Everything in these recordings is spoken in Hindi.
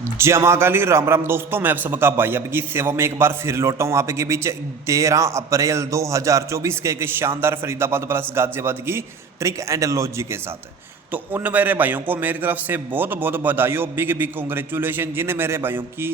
जय माँ काली। राम राम दोस्तों, मैं आप सबका भाई आपकी सेवा में एक बार फिर लौटा हूँ आपके बीच 13 अप्रैल 2024 के एक शानदार फरीदाबाद प्लस गाजियाबाद की ट्रिक एंड लॉजिक के साथ। तो उन मेरे भाइयों को मेरी तरफ से बहुत बहुत बधाई हो, बिग बिग कॉन्ग्रेचुलेशन। जिन मेरे भाइयों की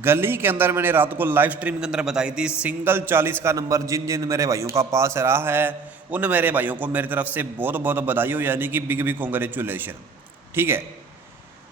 गली के अंदर मैंने रात को लाइव स्ट्रीम के अंदर बताई थी सिंगल 40 का नंबर जिन जिन मेरे भाइयों का पास रहा है, उन मेरे भाइयों को मेरी तरफ से बहुत बहुत बधाई हो, यानी कि बिग बिग कॉन्ग्रेचुलेशन। ठीक है।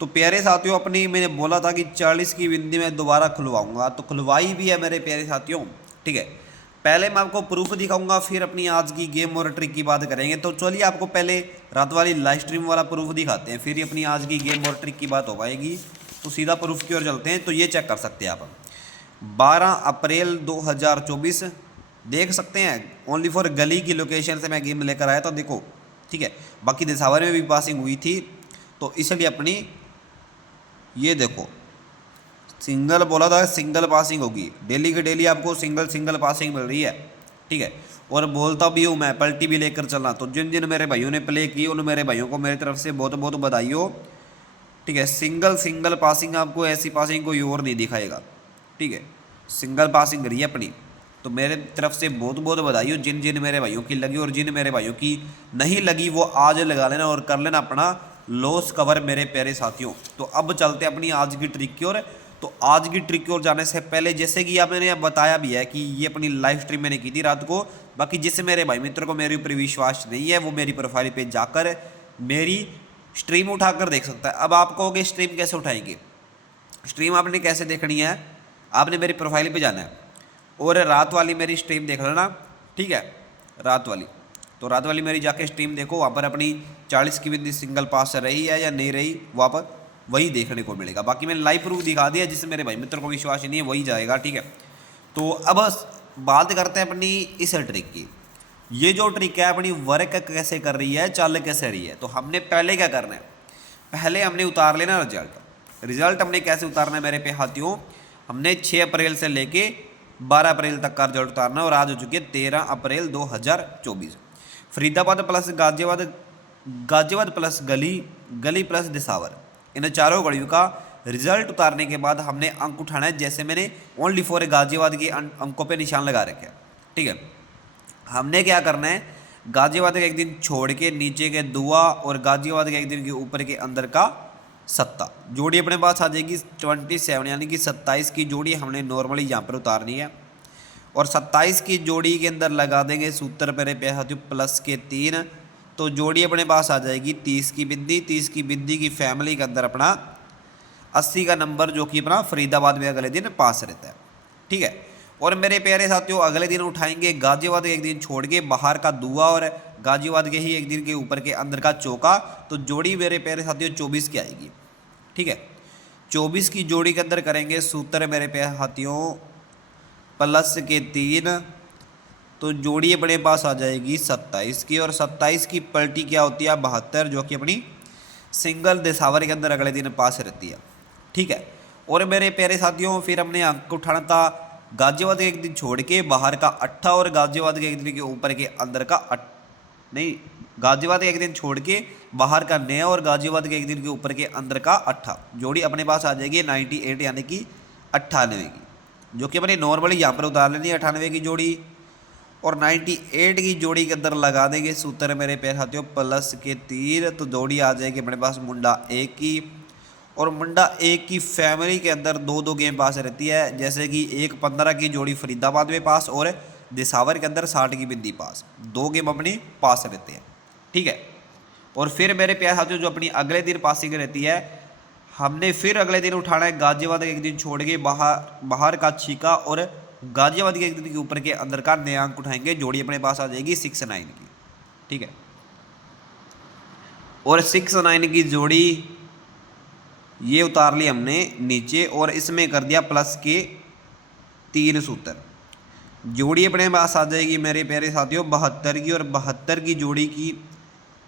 तो प्यारे साथियों, अपनी मैंने बोला था कि 40 की बिंदी में दोबारा खुलवाऊंगा, तो खुलवाई भी है मेरे प्यारे साथियों। ठीक है। पहले मैं आपको प्रूफ दिखाऊंगा, फिर अपनी आज की गेम और ट्रिक की बात करेंगे। तो चलिए आपको पहले रात वाली लाइव स्ट्रीम वाला प्रूफ दिखाते हैं, फिर अपनी आज की गेम और ट्रिक की बात हो पाएगी। तो सीधा प्रूफ की ओर चलते हैं। तो ये चेक कर सकते हैं आप, 12 अप्रैल 2024 देख सकते हैं। ओनली फॉर गली की लोकेशन से मैं गेम लेकर आया था, देखो। ठीक है। बाकी दिसावर में भी पासिंग हुई थी, तो इसलिए अपनी ये देखो सिंगल बोला था, सिंगल पासिंग होगी। डेली के डेली आपको सिंगल सिंगल पासिंग मिल रही है। ठीक है। और बोलता भी हूँ मैं, पलटी भी लेकर चलना। तो जिन जिन मेरे भाइयों ने प्ले की उन मेरे भाइयों को मेरी तरफ से बहुत बहुत बधाई हो। ठीक है। सिंगल सिंगल पासिंग, आपको ऐसी पासिंग कोई और नहीं दिखाएगा। ठीक है। सिंगल पासिंग रही है अपनी, तो मेरे तरफ से बहुत बहुत बधाई हो। जिन जिन मेरे भाइयों की लगी और जिन मेरे भाइयों की नहीं लगी वो आज लगा लेना और कर लेना अपना लॉस कवर मेरे प्यारे साथियों। तो अब चलते हैं अपनी आज की ट्रिक की ओर। तो आज की ट्रिक की ओर जाने से पहले, जैसे कि आप मैंने बताया भी है कि ये अपनी लाइव स्ट्रीम मैंने की थी रात को। बाकी जिस मेरे भाई मित्र को मेरे ऊपर विश्वास नहीं है, वो मेरी प्रोफाइल पे जाकर मेरी स्ट्रीम उठाकर देख सकता है। अब आप कहोगे स्ट्रीम कैसे उठाएंगे? स्ट्रीम आपने कैसे देखनी है? आपने मेरी प्रोफाइल पे जाना है और रात वाली मेरी स्ट्रीम देख लेना। ठीक है। रात वाली, तो रात वाली मेरी जाके स्ट्रीम देखो, वहाँ पर अपनी 40 की बिंदी सिंगल पास रही है या नहीं रही, वहाँ पर वही देखने को मिलेगा। बाकी मैंने लाइव प्रूफ दिखा दिया, जिससे मेरे भाई मित्र को विश्वास ही नहीं है वही जाएगा। ठीक है। तो अब बात करते हैं अपनी इस ट्रिक की। ये जो ट्रिक है अपनी वर्क कैसे कर रही है, चल कैसे रही है। तो हमने पहले क्या करना है, पहले हमने उतार लेना रिजल्ट। रिजल्ट हमने कैसे उतारना है मेरे पे हाथियों? हमने 6 अप्रैल से लेके 12 अप्रैल तक का रिजल्ट उतारना है, और आज हो चुकी है 13 अप्रैल 2024। फरीदाबाद प्लस गाजियाबाद, गाजियाबाद प्लस गली, गली प्लस दिसावर, इन चारों गलियों का रिजल्ट उतारने के बाद हमने अंक उठाना है। जैसे मैंने ओनली फॉर गाजियाबाद के अंकों पे निशान लगा रखे हैं। ठीक है। हमने क्या करना है, गाजियाबाद के एक दिन छोड़ के नीचे के दुआ और गाजियाबाद के एक दिन के ऊपर के अंदर का सत्ता जोड़ी अपने पास आ जाएगी 27, यानी कि 27 की जोड़ी हमने नॉर्मली यहाँ पर उतारनी है। और 27 की जोड़ी के अंदर लगा देंगे सूत्र पर पे प्लस के 3, तो जोड़ी अपने पास आ जाएगी 30 की बिंदी। 30 की बिंदी की फैमिली के अंदर अपना 80 का नंबर, जो कि अपना फरीदाबाद में अगले दिन पास रहता है। ठीक है। और मेरे प्यारे साथियों, अगले दिन उठाएंगे गाजियाबाद एक दिन छोड़ के बाहर का दुआ और गाजियाबाद के ही एक दिन के ऊपर के अंदर का चौका। तो जोड़ी मेरे प्यारे साथियों 24 की आएगी। ठीक है। 24 की जोड़ी के अंदर करेंगे सूत्र मेरे प्यारे साथियों प्लस के 3, तो जोड़ी अपने पास आ जाएगी 27 की। और 27 की पलटी क्या होती है? 72, जो कि अपनी सिंगल दिसावर के अंदर अगले दिन पास रहती है। ठीक है। और मेरे प्यारे साथियों, फिर हमने अंक उठाना था गाजियाबाद के एक दिन छोड़ के बाहर का 8 और गाजियाबाद के एक दिन के ऊपर के अंदर का नहीं, गाजियाबाद के एक दिन छोड़ के बाहर का नया और गाजियाबाद के एक दिन के ऊपर के अंदर का 8, जोड़ी अपने पास आ जाएगी 98, यानी कि 98 की, जो कि अपनी नॉर्मली यहाँ पर उतार लेनी है 98 की जोड़ी। और 98 की जोड़ी के अंदर लगा देंगे सूत्र मेरे पैर हाथियों प्लस के 3, तो जोड़ी आ जाएगी अपने पास मुंडा 1 की। और मुंडा 1 की फैमिली के अंदर दो दो गेम पास रहती है, जैसे कि एक 15 की जोड़ी फरीदाबाद में पास और दिसावर के अंदर 60 की बिंदी पास, 2 गेम अपनी पास रहते हैं। ठीक है। और फिर मेरे प्यार साथियों, जो अपनी अगले दिन पासिंग रहती है, हमने फिर अगले दिन उठाना है गाजियाबाद एक दिन छोड़ के बाहर का छीका और गाजियाबाद के एक दिन के ऊपर के अंदर का नया अंक उठाएंगे, जोड़ी अपने पास आ जाएगी 69 की। ठीक है। और 69 की जोड़ी ये उतार ली हमने नीचे और इसमें कर दिया प्लस के 3 सूत्र, जोड़ी अपने पास आ जाएगी मेरे प्यारे साथियों 72 की। और 72 की जोड़ी की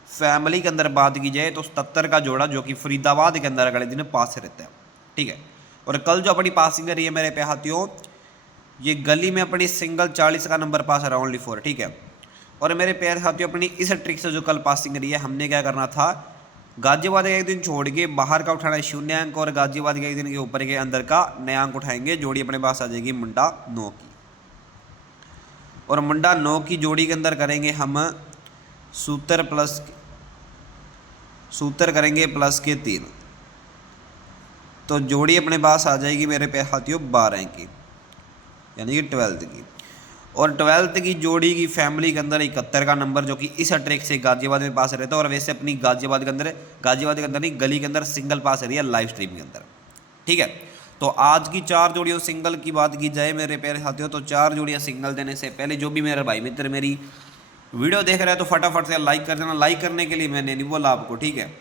फैमिली के अंदर बात की जाए तो 77 का जोड़ा, जो कि फरीदाबाद के अंदर अगले दिन पास रहता है। ठीक है। और कल जो अपनी पासिंग रही है मेरे प्यारे साथियों, ये गली में अपनी सिंगल 40 का नंबर पास रहा ओनली 4। ठीक है। और मेरे प्यारे साथियों, अपनी इस ट्रिक से जो कल पासिंग रही है, हमने क्या करना था, गाजियाबाद का एक दिन छोड़ के बाहर का उठाना है 0 अंक और गाजियाबाद के एक दिन के ऊपर के अंदर का नया अंक उठाएंगे। जोड़ी अपने पास आ जाएगी मुंडा 9 की, और मुंडा 9 की जोड़ी के अंदर करेंगे हम सूत्र करेंगे प्लस के 3, तो जोड़ी अपने पास आ जाएगी मेरे पे हाथियों 12 की, यानी कि 12th की। और 12th की जोड़ी की फैमिली के अंदर 71 का नंबर, जो कि इस ट्रिक से गाजियाबाद में पास रहता है। और वैसे अपनी गाजियाबाद के अंदर नहीं, गली के अंदर सिंगल पास रही है लाइव स्ट्रीम के अंदर, ठीक है। तो आज की 4 जोड़ियों सिंगल की बात की जाए मेरे प्यारे साथियों, तो 4 जोड़ियाँ सिंगल देने से पहले जो भी मेरा भाई मित्र मेरी वीडियो देख रहे हैं तो फटाफट से लाइक कर देना। लाइक करने के लिए मैंने नहीं बोला आपको, ठीक है,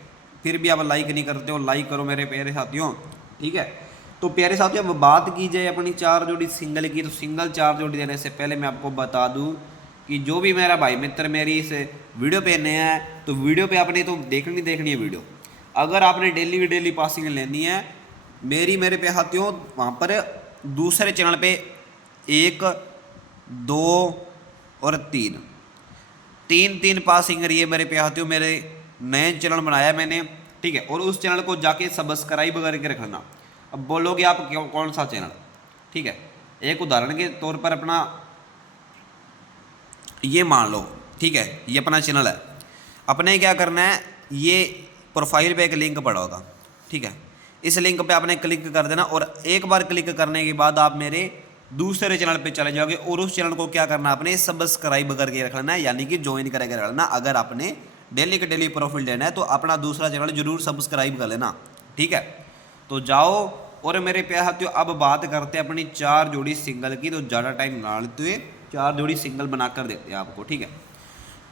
फिर भी आप लाइक नहीं करते हो, लाइक करो मेरे प्यारे साथियों, ठीक है। तो प्यारे साथियों अब बात की जाए अपनी 4 जोड़ी सिंगल की, तो सिंगल 4 जोड़ी देने से पहले मैं आपको बता दूं कि जो भी मेरा भाई मित्र मेरी इस वीडियो पे नया है तो वीडियो पे आपने तो देखनी है वीडियो। अगर आपने डेली पासिंग लेनी है मेरे पे साथियों, वहाँ पर दूसरे चैनल पे 1, 2 और 3 पासिंग रही है मेरे पे साथियों। मेरे नए चैनल बनाया मैंने, ठीक है, और उस चैनल को जाके सब्सक्राइब करके रखना। अब बोलोगे आप कौन सा चैनल, ठीक है, एक उदाहरण के तौर पर अपना ये मान लो, ठीक है, ये अपना चैनल है। अपने क्या करना है, ये प्रोफाइल पे एक लिंक पड़ा होगा, ठीक है, इस लिंक पे आपने क्लिक कर देना, और एक बार क्लिक करने के बाद आप मेरे दूसरे चैनल पे चले जाओगे, और उस चैनल को क्या करना, आपने सब्सक्राइब करके रख लेना है, यानी कि ज्वाइन करके रख लेना। अगर आपने डेली के डेली प्रॉफिट लेना है तो अपना दूसरा चैनल जरूर सब्सक्राइब कर लेना, ठीक है। तो जाओ, और मेरे प्यारे साथियों अब बात करते हैं अपनी 4 जोड़ी सिंगल की। तो ज़्यादा टाइम ना लेते हुए 4 जोड़ी सिंगल बनाकर देते हैं आपको, ठीक है।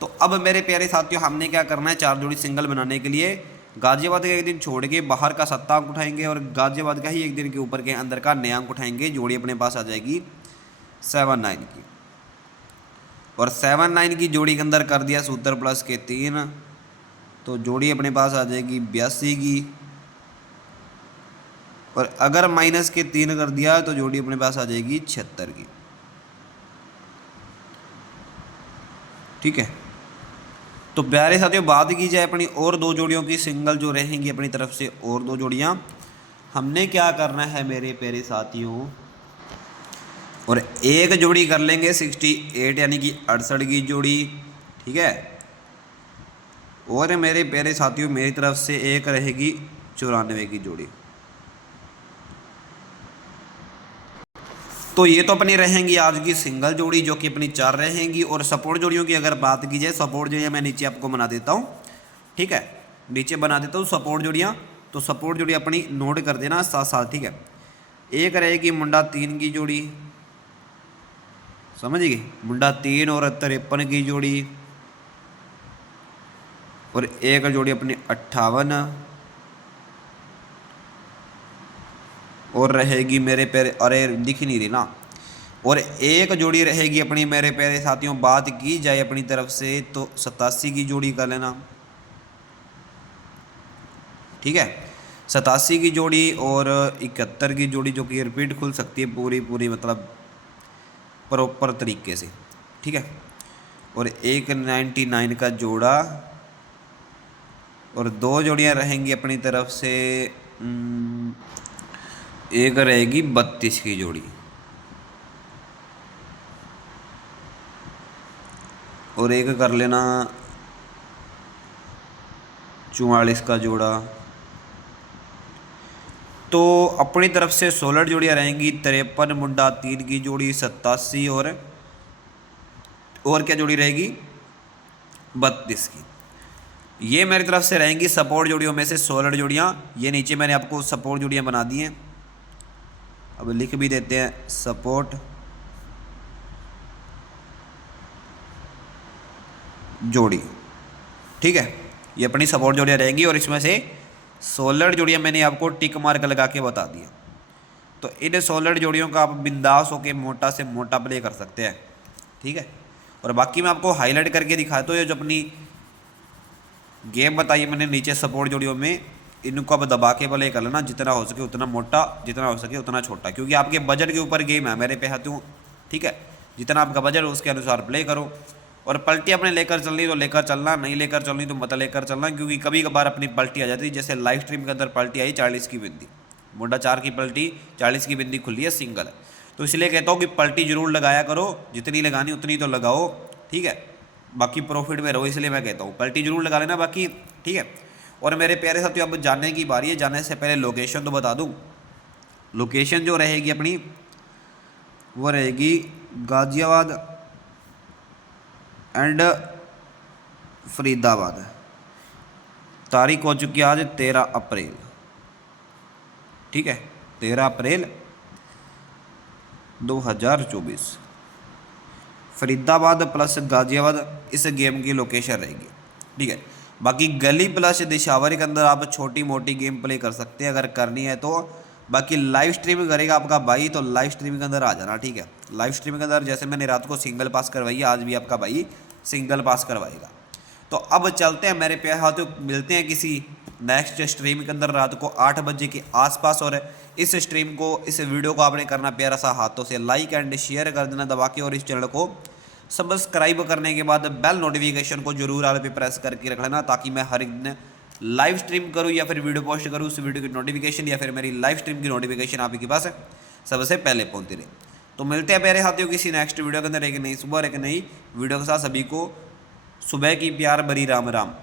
तो अब मेरे प्यारे साथियों हमने क्या करना है, 4 जोड़ी सिंगल बनाने के लिए गाजियाबाद का एक दिन छोड़ के बाहर का 7 अंक उठाएंगे, और गाजियाबाद का ही एक दिन के ऊपर के अंदर का नया अंक उठाएंगे। जोड़ी अपने पास आ जाएगी 7, 9 की, और 7, 9 की जोड़ी के अंदर कर दिया सूत्र प्लस के 3, तो जोड़ी अपने पास आ जाएगी 82 की, और अगर माइनस के 3 कर दिया तो जोड़ी अपने पास आ जाएगी 76 की, ठीक है। तो प्यारे साथियों बात की जाए अपनी और 2 जोड़ियों की सिंगल जो रहेंगी अपनी तरफ से, और 2 जोड़ियां हमने क्या करना है मेरे प्यारे साथियों, और एक जोड़ी कर लेंगे 68 यानी कि 68 की जोड़ी, ठीक है। और मेरे प्यारे साथियों मेरी तरफ से एक रहेगी 94 की जोड़ी। तो ये तो अपनी रहेंगी आज की सिंगल जोड़ी, जो कि अपनी 4 रहेंगी। और सपोर्ट जोड़ियों की अगर बात की जाए, सपोर्ट जोड़ियाँ मैं नीचे आपको बना देता हूँ, ठीक है, नीचे बना देता हूँ सपोर्ट जोड़ियाँ। तो सपोर्ट जोड़ी अपनी नोट कर देना साथ साथ, ठीक है। एक रहेगी मुंडा 3 की जोड़ी, समझ गए, मुंडा 3 और 53 की जोड़ी, और एक जोड़ी अपनी 58, और रहेगी मेरे प्यारे, अरे दिख नहीं रही ना, और एक जोड़ी रहेगी अपनी मेरे प्यारे साथियों बात की जाए अपनी तरफ से तो 87 की जोड़ी कर लेना, ठीक है, 87 की जोड़ी और 71 की जोड़ी, जो कि रिपीट खुल सकती है पूरी मतलब प्रॉपर तरीके से, ठीक है। और एक 99 का जोड़ा, और 2 जोड़ियां रहेंगी अपनी तरफ से, एक रहेगी 32 की जोड़ी, और एक कर लेना 44 का जोड़ा। तो अपनी तरफ से 16 जोड़ियाँ रहेंगी, 53 मुंडा 3 की जोड़ी, 87 और क्या जोड़ी रहेगी 32 की। ये मेरी तरफ से रहेंगी सपोर्ट जोड़ियों में से 16 जोड़ियाँ। ये नीचे मैंने आपको सपोर्ट जोड़ियाँ बना दी हैं, अब लिख भी देते हैं सपोर्ट जोड़ी, ठीक है। ये अपनी सपोर्ट जोड़ियाँ रहेंगी, और इसमें से 16 जोड़ियाँ मैंने आपको टिक मार्क लगा के बता दिया। तो इन 16 जोड़ियों का आप बिंदास होकर मोटा से मोटा प्ले कर सकते हैं, ठीक है। और बाकी मैं आपको हाईलाइट करके दिखाता हूँ, ये जो अपनी गेम बताई मैंने नीचे सपोर्ट जोड़ियों में, इनको अब दबा के प्ले कर लेना, जितना हो सके उतना मोटा, जितना हो सके उतना छोटा, क्योंकि आपके बजट के ऊपर गेम है मेरे पे हाथों, ठीक है। जितना आपका बजट उसके अनुसार प्ले करो, और पलटी अपने लेकर चलनी तो लेकर चलना, नहीं लेकर चलनी तो मत लेकर चलना, क्योंकि कभी कभार अपनी पलटी आ जाती है। जैसे लाइव स्ट्रीम के अंदर पलटी आई 40 की बिंदी, मुंडा 4 की पलटी 40 की बिंदी खुली है सिंगल है। तो इसलिए कहता हूँ कि पलटी जरूर लगाया करो, जितनी लगानी उतनी तो लगाओ, ठीक है। बाकी प्रॉफिट में रहो, इसलिए मैं कहता हूँ पलटी जरूर लगा लेना बाकी, ठीक है। और मेरे प्यारे साथियों अब जानने की बारी है। जाने से पहले लोकेशन तो बता दूँ। लोकेशन जो रहेगी अपनी वो रहेगी गाजियाबाद एंड फरीदाबाद। तारीख हो चुकी है आज 13 अप्रैल, ठीक है, 13 अप्रैल 2024। फरीदाबाद प्लस गाजियाबाद इस गेम की लोकेशन रहेगी, ठीक है। बाकी गली प्लस दिशावर के अंदर आप छोटी मोटी गेम प्ले कर सकते हैं अगर करनी है तो। बाकी लाइव स्ट्रीम करेगा आपका भाई तो लाइव स्ट्रीम के अंदर आ जाना, ठीक है। लाइव स्ट्रीम के अंदर जैसे मैंने रात को सिंगल पास करवाई है, आज भी आपका भाई सिंगल पास करवाएगा। तो अब चलते हैं मेरे प्यारे हाथों, मिलते हैं किसी नेक्स्ट स्ट्रीम के अंदर रात को 8 बजे के आसपास। और इस स्ट्रीम को, इस वीडियो को आपने करना प्यारा सा हाथों से लाइक एंड शेयर कर देना दबा के, और इस चैनल को सब्सक्राइब करने के बाद बेल नोटिफिकेशन को जरूर आल पे प्रेस करके रख लेना, ताकि मैं हर एक दिन लाइव स्ट्रीम करूँ या फिर वीडियो पोस्ट करूँ, उस वीडियो की नोटिफिकेशन या फिर मेरी लाइव स्ट्रीम की नोटिफिकेशन आपके पास सबसे पहले पहुँचती रहे। तो मिलते हैं प्यारे साथियों किसी नेक्स्ट वीडियो के अंदर एक नई सुबह और एक नई वीडियो के साथ। सभी को सुबह की प्यार भरी राम राम।